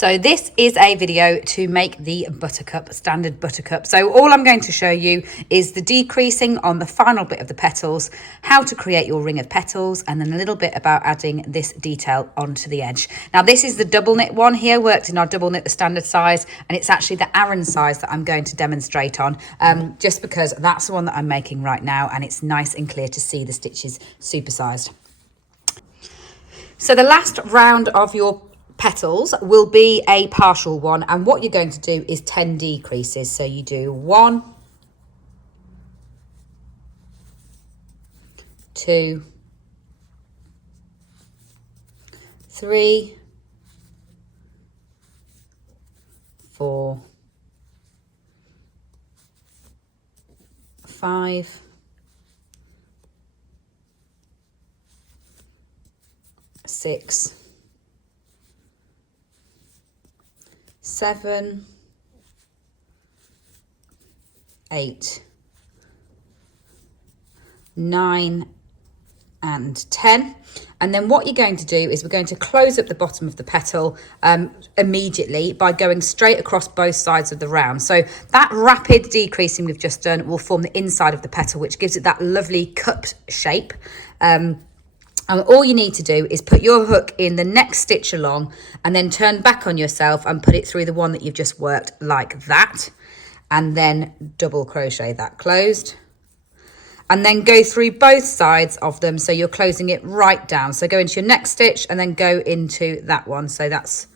So this is a video to make the buttercup, standard buttercup. So all I'm going to show you is the decreasing on the final bit of the petals, how to create your ring of petals, and then a little bit about adding this detail onto the edge. Now this is the double knit one here, worked in our double knit, the standard size, and it's actually the Aran size that I'm going to demonstrate on, just because that's the one that I'm making right now, and it's nice and clear to see the stitches supersized. So the last round of your petals will be a partial one, and what you're going to do is 10 decreases. So you do 1, 2, 3, 4, 5, 6, 7, 8, 9 and 10. And then what you're going to do is we're going to close up the bottom of the petal immediately by going straight across both sides of the round. So that rapid decreasing we've just done will form the inside of the petal, which gives it that lovely cup shape. And all you need to do is put your hook in the next stitch along and then turn back on yourself and put it through the one that you've just worked like that, and then double crochet that closed, and then go through both sides of them so you're closing it right down. So go into your next stitch and then go into that one. So that's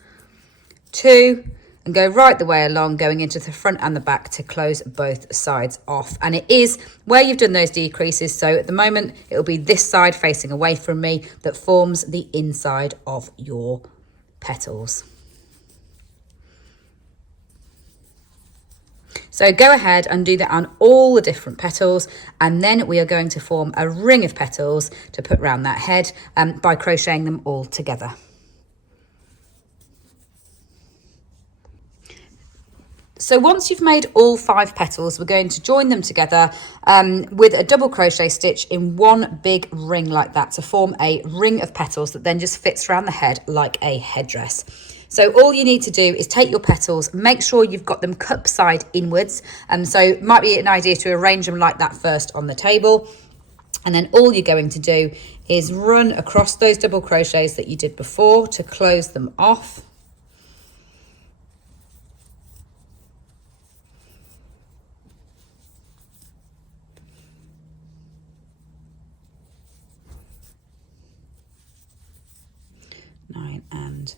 2, and go right the way along, going into the front and the back to close both sides off. And it is where you've done those decreases, so at the moment it'll be this side facing away from me, that forms the inside of your petals. So go ahead and do that on all the different petals, and then we are going to form a ring of petals to put around that head by crocheting them all together. So once you've made all 5 petals, we're going to join them together with a double crochet stitch in one big ring like that to form a ring of petals that then just fits around the head like a headdress. So all you need to do is take your petals, make sure you've got them cup side inwards. So it might be an idea to arrange them like that first on the table. And then all you're going to do is run across those double crochets that you did before to close them off. And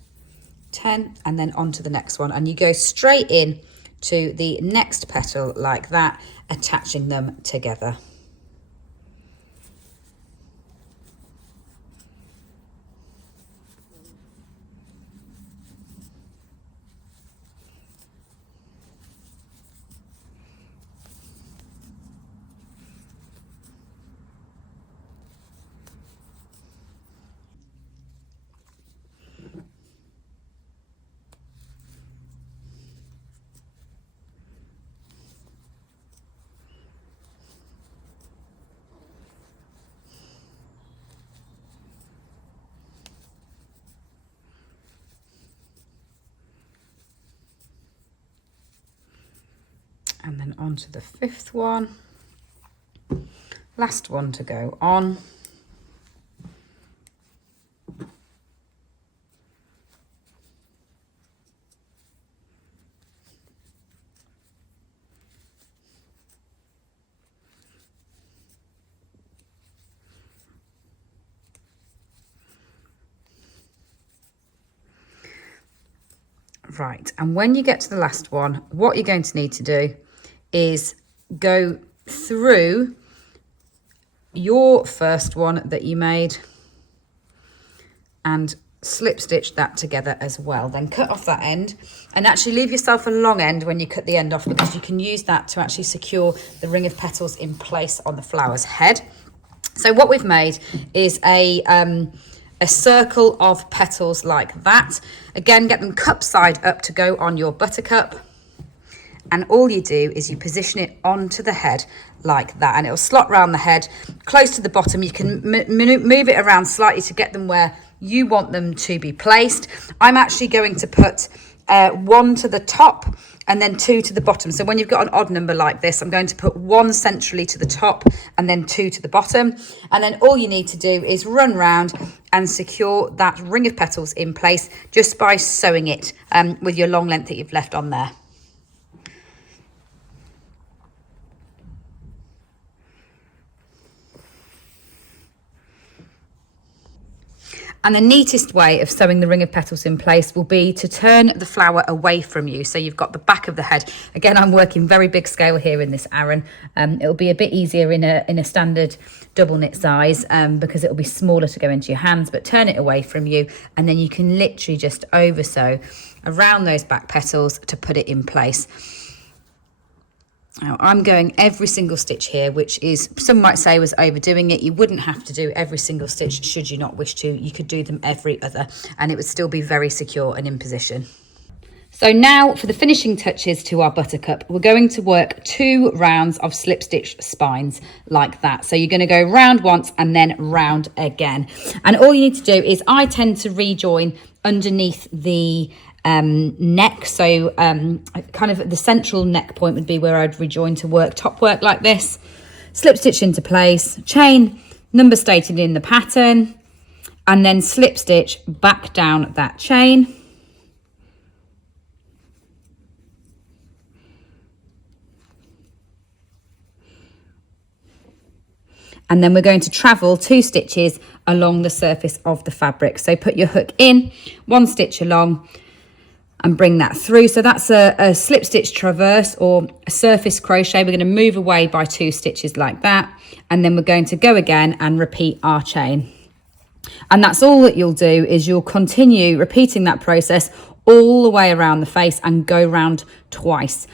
10, and then on to the next one, and you go straight in to the next petal like that, attaching them together. And then on to the 5th one, last one to go on. Right, and when you get to the last one, what you're going to need to do is go through your first one that you made and slip stitch that together as well. Then cut off that end and actually leave yourself a long end when you cut the end off, because you can use that to actually secure the ring of petals in place on the flower's head. So what we've made is a circle of petals like that. Again, get them cup side up to go on your buttercup. And all you do is you position it onto the head like that, and it'll slot around the head close to the bottom. You can move it around slightly to get them where you want them to be placed. I'm actually going to put 1 to the top and then 2 to the bottom. So when you've got an odd number like this, I'm going to put 1 centrally to the top and then 2 to the bottom. And then all you need to do is run round and secure that ring of petals in place just by sewing it with your long length that you've left on there. And the neatest way of sewing the ring of petals in place will be to turn the flower away from you. So you've got the back of the head. Again, I'm working very big scale here in this Aran. It'll be a bit easier in a standard double knit size because it'll be smaller to go into your hands, but turn it away from you. And then you can literally just over sew around those back petals to put it in place. Now, I'm going every single stitch here, which is, some might say was overdoing it. You wouldn't have to do every single stitch should you not wish to. You could do them every other and it would still be very secure and in position. So now for the finishing touches to our buttercup, we're going to work 2 rounds of slip stitch spines like that. So you're going to go round once and then round again. And all you need to do is, I tend to rejoin underneath the neck, so kind of the central neck point would be where I'd rejoin to work top work like this. Slip stitch into place, chain, number stated in the pattern, and then slip stitch back down that chain. And then we're going to travel 2 stitches along the surface of the fabric. So put your hook in, 1 stitch along, and bring that through. So that's a slip stitch traverse or a surface crochet. We're going to move away by 2 stitches like that, and then we're going to go again and repeat our chain. And that's all that you'll do, is you'll continue repeating that process all the way around the face and go round twice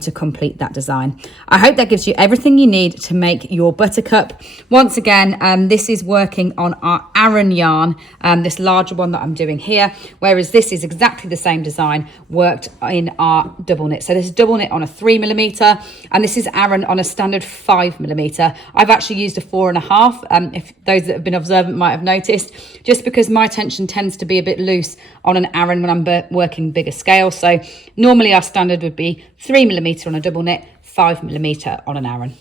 to complete that design. I hope that gives you everything you need to make your buttercup. Once again, this is working on our Aran yarn, this larger one that I'm doing here, whereas this is exactly the same design worked in our double knit. So this is double knit on a 3mm and this is Aran on a standard 5mm. I've actually used a 4.5, if those that have been observant might have noticed, just because my tension tends to be a bit loose on an Aran when I'm working bigger scale. So normally our standard would be 3mm on a double knit, 5mm on an Aran.